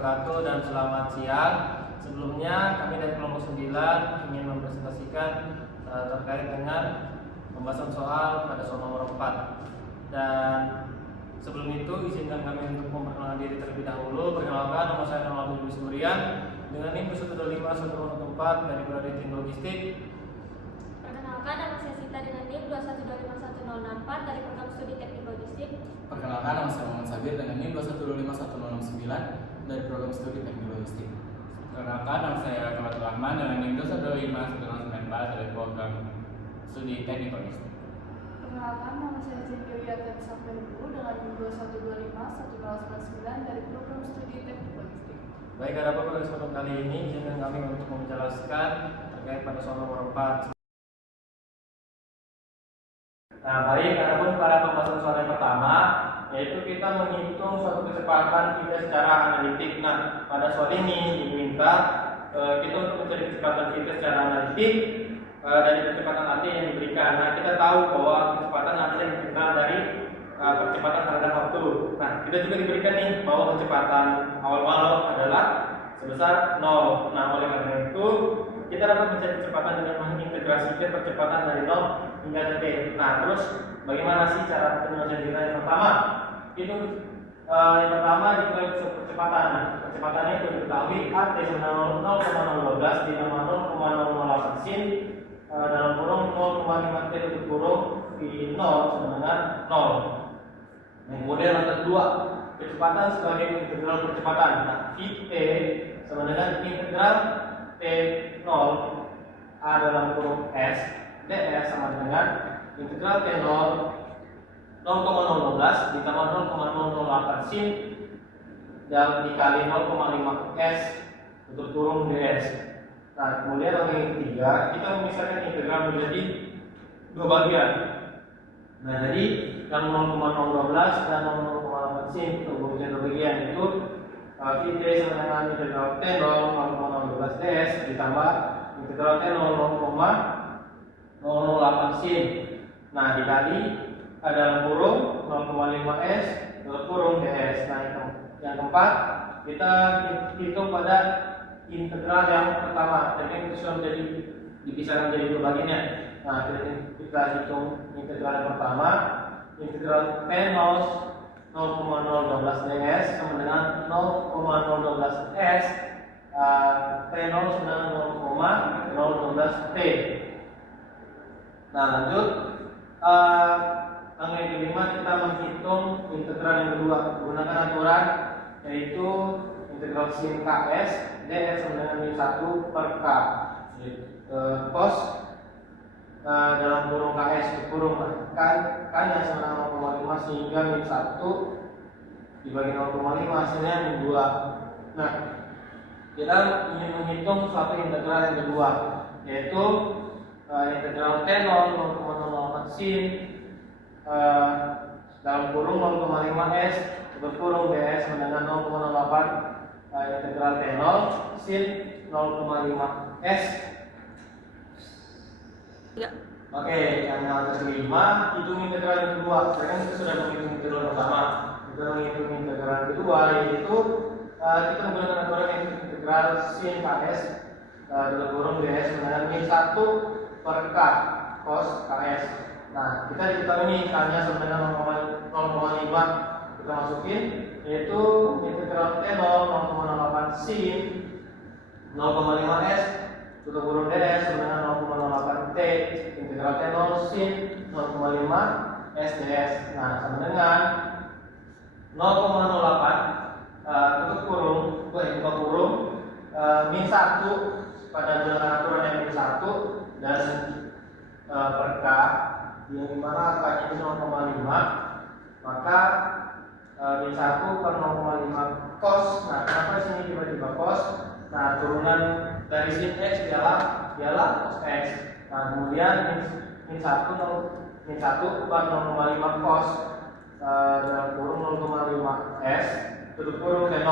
wabarakatuh dan selamat siang. Sebelumnya kami dari kelompok 9 ingin mempresentasikan terkait dengan pembahasan soal pada soal nomor 4. Dan sebelum itu izinkan kami untuk memperkenalkan diri terlebih dahulu. Perkenalkan, nama saya Nama Budi Surian dengan NIM 12514 dari Prodi Teknik Logistik. Perkenalkan, nama saya Sita dengan NIM 2125104 dari Program Studi Teknik Logistik. Perkenalkan, nama saya Muhammad Sabir dengan NIM 2125169 dari Program Studi Teknik Logistik. Perkenalkan, nama saya Kamatul Rahman dengan NIM 2125194 dari Program Studi Teknik Logistik. Perkenalkan, nama saya Zinky Wiyata Samperu dengan NIM 2125109 dari Program Studi Teknik Logistik. Baik, ada apa pada kesempatan kali ini izinkan kami untuk menjelaskan terkait pada soal nomor 4. Nah, baik, adapun pada pembahasan soal yang pertama, yaitu kita menghitung suatu kecepatan kita secara analitik. Nah, pada soal ini diminta kita untuk mencari kecepatan kita secara analitik dari kecepatan AT yang diberikan. Nah, kita tahu bahwa kecepatan AT yang dikenal dari percepatan terhadap waktu. Nah, kita juga diberikan nih bahwa kecepatan awal adalah sebesar 0. Nah, oleh karena itu kita dapat mencari kecepatan dengan mengintegrasikan percepatan dari 0 hingga t. Nah, terus bagaimana sih cara penyelesaian kita? Yang pertama, itu yang pertama diketahui percepatan. Nah, kecepatannya itu diketahui AT sama 0,012 ditambah 0,008 sin dalam kurung 0,5 t tutup kurung V0 sama dengan 0. Nah, kemudian yang kedua, kecepatan sebagai integral percepatan. Nah, Vt sama dengan integral T0 A dalam kurung S ds sama dengan integral T0 0,012 ditambah 0,008 sin dan dikali 0,5 S untuk kurung ds. Nah, kemudian yang ketiga, kita memisahkan integral menjadi dua bagian. Nah, jadi yang 0,012 dan 0,8 sin untuk dua bagian itu Vt sama dengan integral T0 0,012 ds ditambah integral T0 0,008 sin. Nah, dikali dalam kurung 0,5 s dalam kurung ds. Nah, yang keempat kita hitung pada integral yang pertama. Jadi itu sudah menjadi dipisahkan menjadi dua bagiannya. Nah, kita hitung integral yang pertama, integral T0 0,012 ds sama dengan 0,012 s T0 sama dengan 0,012 t. Nah, lanjut yang kelima kita menghitung integral yang kedua menggunakan aturan yaitu integral sin ks ds sama dengan min 1 per k cos dalam kurung ks ke kurung kan nya sama 0,5 sehingga min 1 dibagi 0,5 hasilnya min 2. Nah, kita ingin menghitung suatu integral yang kedua yaitu integral T0 0,08 sin dalam kurung 0,5 s berkurung ds sama dengan 0,08 integral T0 sin 0,5 s. Ya. Oke, yang kelima hitung integral yang kedua. Sekarang kita sudah menghitung integral pertama. Kita menghitung integral yang kedua yaitu kita menggunakan aturan yang integral sin ks dalam kurung ds sama dengan min 1 per k cos ks. Nah, kita diketahui ini k-nya sama dengan 0,5 kita masukin yaitu integral T0 0,08 sin 0,5 s tutup kurung ds sama dengan 0,08 t integral T0 sin 0,5 s ds. Nah, sama dengan 0,08 tutup kurung buka kurung min 1 pada jalan aturan yang min 1 dan per k yang dimana k-nya itu 0,5 maka min 1 per 0,5 cos. Nah, kenapa sini tiba-tiba cos? Nah, turunan dari sin x ialah cos x. Nah, kemudian min 1 per 0,5 cos dalam kurung 0,5 s tutup kurung T0.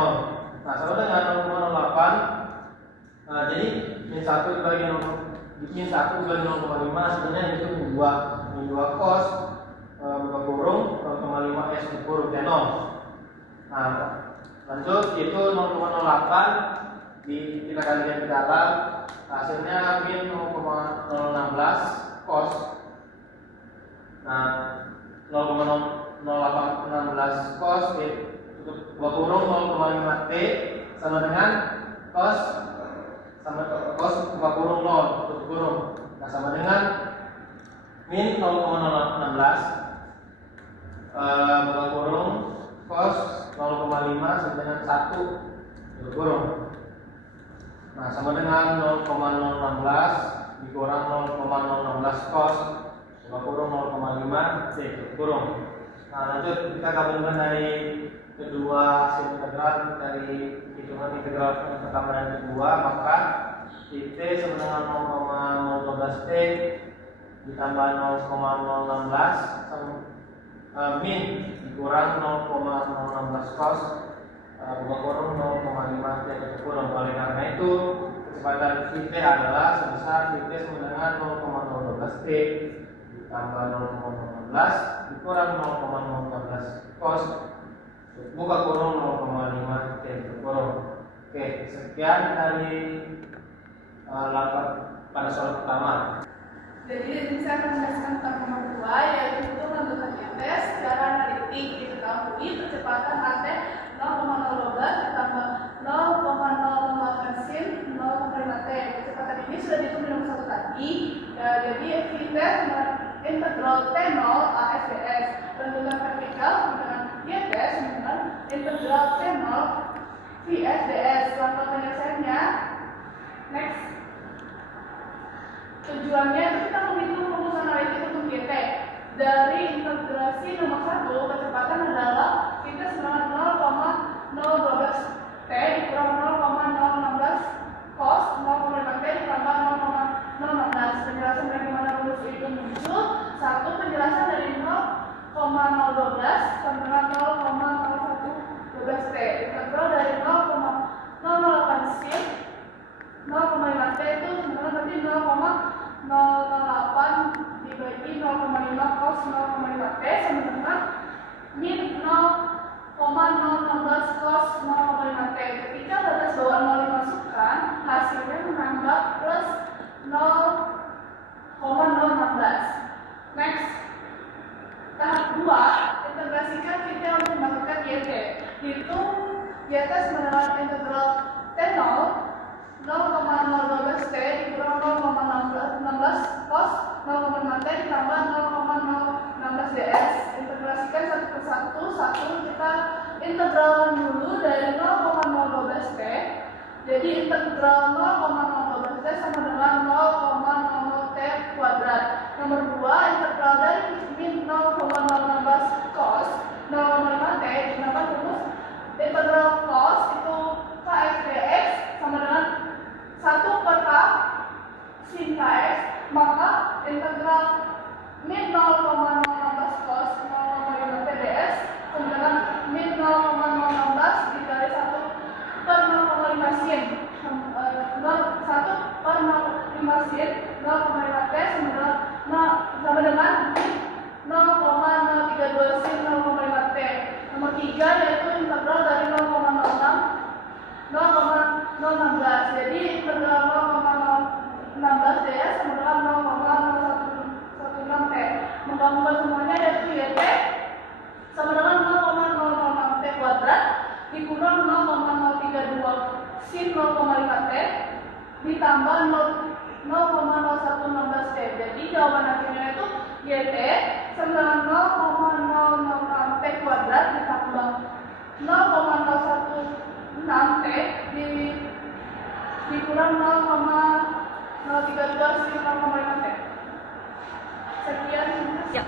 Nah, sama dengan 0,08. Nah, jadi min 1 dibagi 0,5 sebenarnya itu min 2 cos buka kurung 0,5 s tutup kurung T0. Nah, Lanjut, itu 0,08 kita kalikan ke dalam, hasilnya min 0,016 cos. Nah, 0,0816 cos dua kurung 0,5 t sama dengan cos buka kurung 0 tutup kurung. Nah, sama dengan min 0,016 buka kurung cos 0,5 sama dengan 1 tutup kurung. Nah, sama dengan 0,016 dikurang 0,016 cos buka kurung 0,5 c tutup kurung. Nah, lanjut kita gabungkan dari kedua hasil integral dari hitungan integral yang pertama dan kedua, maka t sama dengan 0,012 t ditambah 0,016 min dikurang 0,016 cos buka kurung 0,5 t tutup kurung. Oleh karena itu kecepatan Vt adalah sebesar Vt sama dengan 0,012 t ditambah 0,016 dikurang 0,016 cos buka kurung 0,5 t tutup kurung. Oke, sekian dari laporan pada soal pertama. Jadi di sini saya akan menjelaskan tentang nomor 2, yaitu menentukan tes secara analitik. Diketahui kecepatan AT 0,012 ditambah 0,008 sin 0,5 t. Kecepatan ini sudah dihitung di nomor 1 tadi. Ya, jadi Vt integral T0 ASDS. Tentukan vertikal dengan Gt dengan integral T0 VSDS. Langkah penyelesaiannya. Next. Tujuannya itu kita menghitung rumus analitik untuk Gt. Dari integrasi nomor 1, kecepatan adalah Vt sama 0,012 t dikurang 0,016 cos 0,5 t ditambah 0,016. Penjelasan bagaimana rumus itu muncul. Satu, penjelasan dari 0,012 sama dengan 0,0112 t. Integral dari 0,008 sin 0,5 t itu sebenarnya berarti 0,008 dibagi 0,5 cos 0,5 t sama dengan min 0,016 cos 0,5 t. Ketika batas bawah 0 dimasukkan, hasilnya menambah plus 0,016. Next, tahap 2, integrasikan Vt untuk mendapatkan Gt. Hitung Gt sama dengan integral T0 0,012 t dikurang 0,16 cos 0,5 t ditambah 0,016 ds. Integrasikan satu persatu. Kita integral dulu dari 0,012 t. Jadi integral 0,012 t sama dengan 0,00 t kuadrat. Nomor 2, integral dari min 0,016 cos 0,5 t digunakan rumus integral cos itu kx dx sama dengan 1 per k sin kx, maka integral min 0,016 cos 0,5 t ds sama dengan min 0,016 dikali 1 per 0,5 sin 1 per 0,5 sin 0,5 t sama dengan 0,032 sin 0,5 t. Nomor 3 yaitu integral dari 0,016. Jadi integral 0,016 ds sama dengan 0,016 t. Menggabungkan semuanya yaitu Gt sama dengan 0,006 t kuadrat dikurang 0,032 sin 0,5 t ditambah 0,0116 t. Jadi jawaban akhirnya itu Gt sama dengan 0,006 t kuadrat ditambah 0,016 t dikurang 0,032 sin 0,5 t. Sekian. Ya.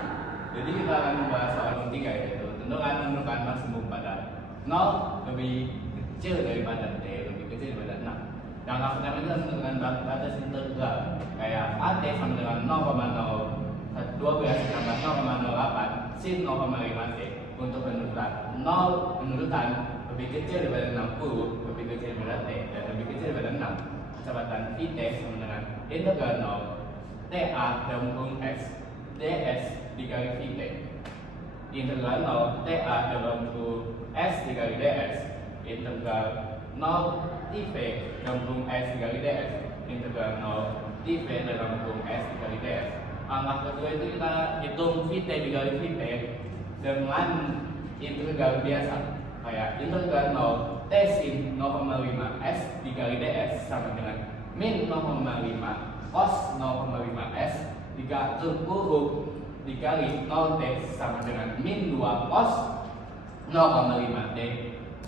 Jadi kita akan membahas soal nomor 3, yaitu tentukan maksimum pada 0 lebih kecil daripada t lebih kecil daripada 6. Yang pertama itu menentukan batas integral, kayak AT sama dengan 0,012 ditambah 0,08 sin 0,5 t. Untuk penurutan lebih kecil daripada 60, lebih kecil daripada t, dan lebih kecil daripada 6. Kecepatan Vt sama dengan integral 0 TA dalam kurung x ds dikali Vt. Integral 0 TA dalam kurung s dikali ds integral 0 IV dalam kurung S dikali ds, integral 0 IV dalam kurung S dikali ds. Angka kedua itu kita hitung Vt dikali Vt dengan integral biasa, kayak integral 0 T sin 0,5 S dikali ds sama dengan min 0,5 cos 0,5 S dikali kurung dikali 0 T sama dengan min 2 cos 0,5 T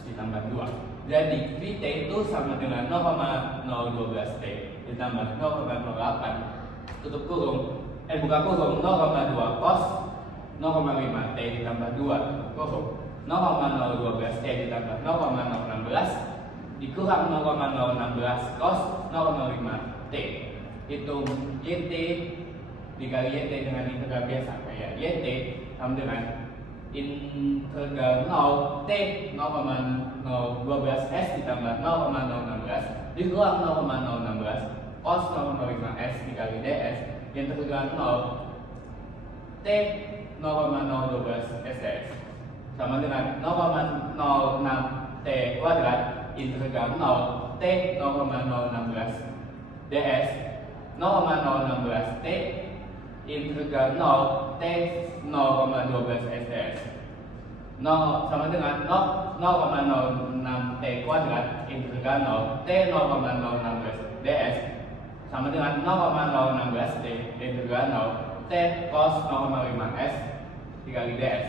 ditambah 2. Jadi Vt itu sama dengan 0,012 T ditambah 0,08 tutup kurung buka kurung 0,2 cos 0,5 T ditambah 2 tutup kurung 0,012 T ditambah 0,016 dikurang 0,016 cos 0,5 T. Hitung YT dikali YT dengan integral biasa, kayak YT sama dengan integral 0 T 0,012 S ditambah 0,016 dikurang 0,016 cos 0,5 S dikali ds integral 0 T 0,012 SS sama dengan 0,06 T kuadrat integral 0 T 0,016 ds 0,016 T integral 0 T 0,12 SS 0 sama dengan 0,06 T kuadrat integral 0 T 0,016 ds sama dengan 0,016 T integral 0 T cos 0,5 S dikali ds.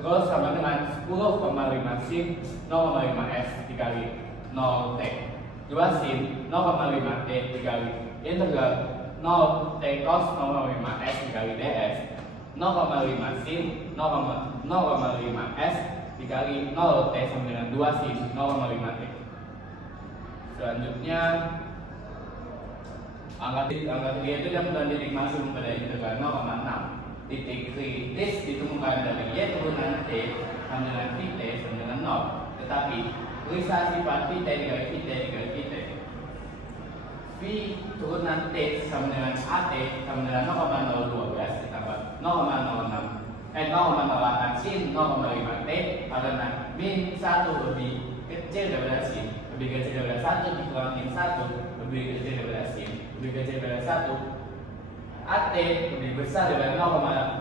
Terus sama dengan 10,5 sin 0,5 S dikali 0 T 2 sin 0,5 T dikali integral 0 T cos 0,5 S dikali ds 0,5 sin 0,5 S dikali 0 T sama dengan 2 sin 0,5 T. Selanjutnya angka 3 itu yang menjadi maksimum pada integral 0,6. Titik kritis ditemukan dari Y turunan T sama dengan Vt sama dengan 0. Tetapi periksa sifat Vt dikali Vt dikali Vt. V turunan T sama dengan AT sama dengan 0,012 ditambah 0,06 0,08 sin 0,5 T karena min 1 lebih kecil daripada sin, lebih kecil daripada 1 dikurang min 1 lebih kecil daripada sin, lebih kecil daripada 1. AT lebih besar daripada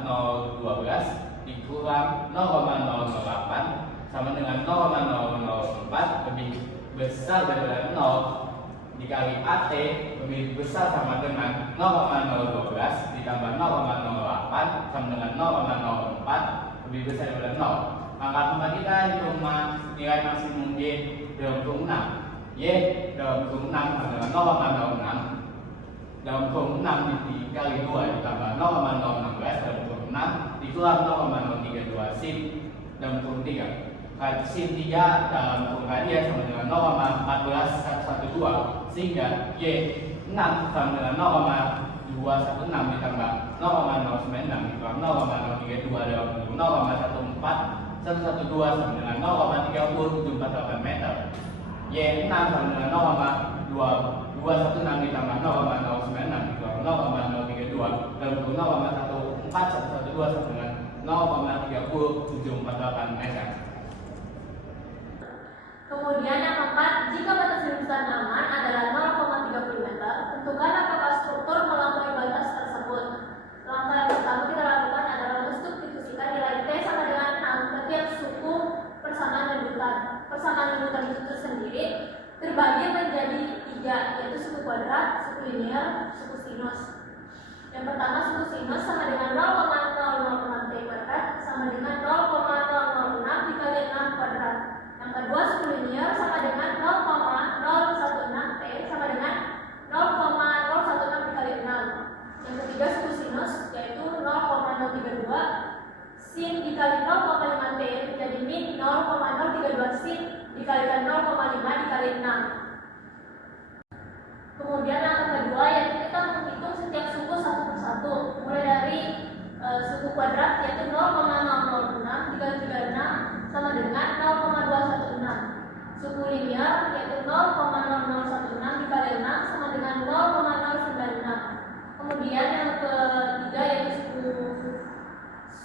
0,012 dikurang 0,008 sama dengan 0,004 lebih besar daripada 0 dikali AT lebih besar sama dengan 0,012 ditambah 0,08 sama dengan 0,04 lebih besar daripada 0. Maka keempat kita hitung nilai maksimum Y dalam kurung 6. Y dalam kurung 6 sama dengan 0,06 dalam kurung 6 dikali 2 ditambah 0,016 dalam kurung 6 dikurang 0,032 sin dalam kurung 3. Sin 3 dalam kurung radian sama dengan 0,14112 sehingga Y 6 sama dengan 0,216 ditambah 0,096 dikurang 0,032 dalam kurung 0,14112 sama dengan 0,30748 meter. Y 6 sama dengan 0,216 ditambah 0,096 dikurang 0,032 dalam kurung 0,14112 sama dengan 0,30748 meter. Kemudian yang keempat, jika batas lintasan aman adalah 0,30 meter, tentukan apakah struktur melampaui batas tersebut. Langkah yang pertama kita lakukan adalah mensubstitusikan nilai T sama dengan 6 ke tiap suku persamaan lanjutan. Persamaan lanjutan itu sendiri terbagi menjadi 3, yaitu suku kuadrat, suku linear, suku sinus. Yang pertama suku sinus sama dengan 0,006 T kuadrat sama dengan 0,006 dikali 6 kuadrat. Yang kedua suku linear sama dengan 0,016 T sama dengan 0,016 dikali 6. Yang ketiga suku sinus yaitu 0,032 sin dikali 0,5 T menjadi min 0,032 sin dikalikan 0,5 dikali 6. Kemudian yang kedua yaitu kita menghitung setiap suku satu persatu, mulai dari suku kuadrat yaitu 0,006 dikali 36 sama dengan 0,216. Suku linear yaitu 0,0016 dikali 6 sama dengan 0,096. Kemudian yang ketiga yaitu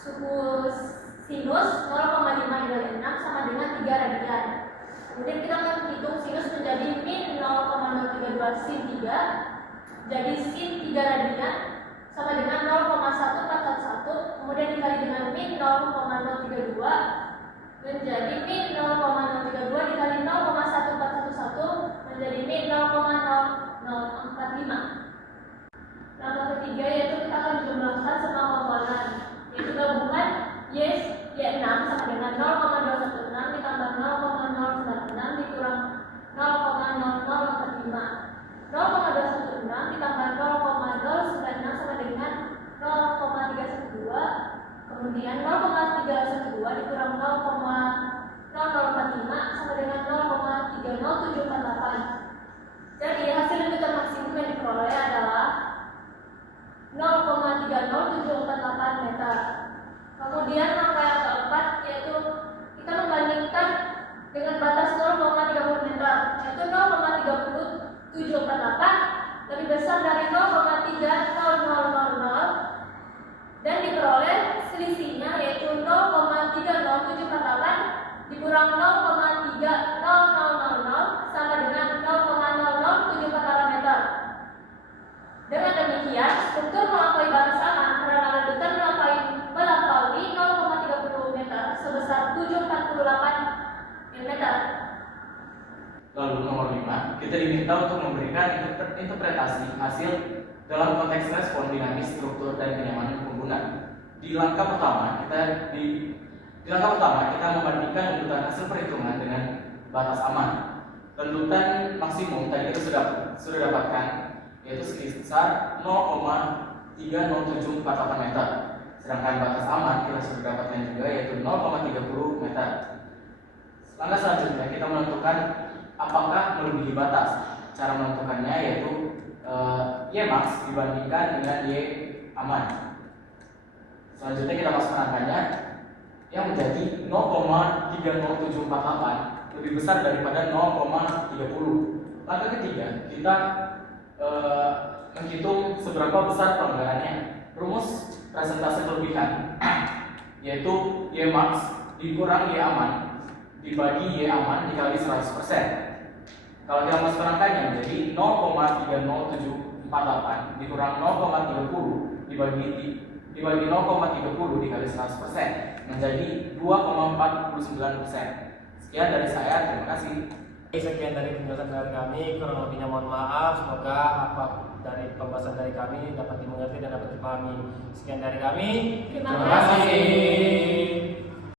suku sinus 0,5 dikali 6 sama dengan 3 radian. Kemudian kita menghitung sinus menjadi min 0,032 sin 3. Jadi sin 3 radian sama dengan 0,1411, kemudian dikali dengan min 0,032 menjadi min 0,032 dikali 0,1411 menjadi min 0,0045. Langkah ketiga yaitu kita akan jumlahkan semua komponen, yaitu gabungan Y6 sama dengan 0,216 ditambah 0,096 dikurang 0,0045. 0,216 ditambah 0,096 sama dengan 0,312, kemudian 0,312 dikurang 0,0045 sama dengan 0,30748. Jadi hasil rujukan maksimum yang diperoleh adalah 0,30748 meter. Kemudian langkah yang keempat yaitu kita membandingkan dengan batas 0,30 meter, yaitu 0,30748 lebih besar dari 0,30000 dan diperoleh selisihnya yaitu 0,30748 dikurang 0,30000 sama dengan 0,0074 meter. Dengan demikian, struktur melampaui batas aman karena letusan melampaui 0,30 meter sebesar 748 meter. Lalu nomor 5, kita diminta untuk memberikan interpretasi hasil dalam konteks respon dinamis, struktur, dan kenyamanan pengguna. Di langkah pertama kita membandingkan runtutan hasil perhitungan dengan batas aman. Runtutan maksimum tadi kita sudah dapatkan, yaitu sekitar 0,30748 meter. Sedangkan batas aman kita sudah dapatkan juga, yaitu 0,30 meter. Langkah selanjutnya kita menentukan apakah melebihi batas. Cara menentukannya yaitu Y max dibandingkan dengan Y aman. Selanjutnya kita masukkan angkanya yang menjadi 0,30748 lebih besar daripada 0,30. Langkah ketiga kita menghitung seberapa besar pelanggarannya. Rumus presentase kelebihan yaitu Y max dikurang Y aman dibagi Y aman dikali 100%. Kalau kita masukkan angkanya menjadi 0,30748 dikurang 0,30 dibagi 0,30 dikali 100% menjadi 2,49%. Sekian dari saya, terima kasih. Sekian dari penjelasan dari kami, kurang lebihnya mohon maaf. Semoga apa dari pembahasan dari kami dapat dimengerti dan dapat dipahami. Sekian dari kami. Terima kasih.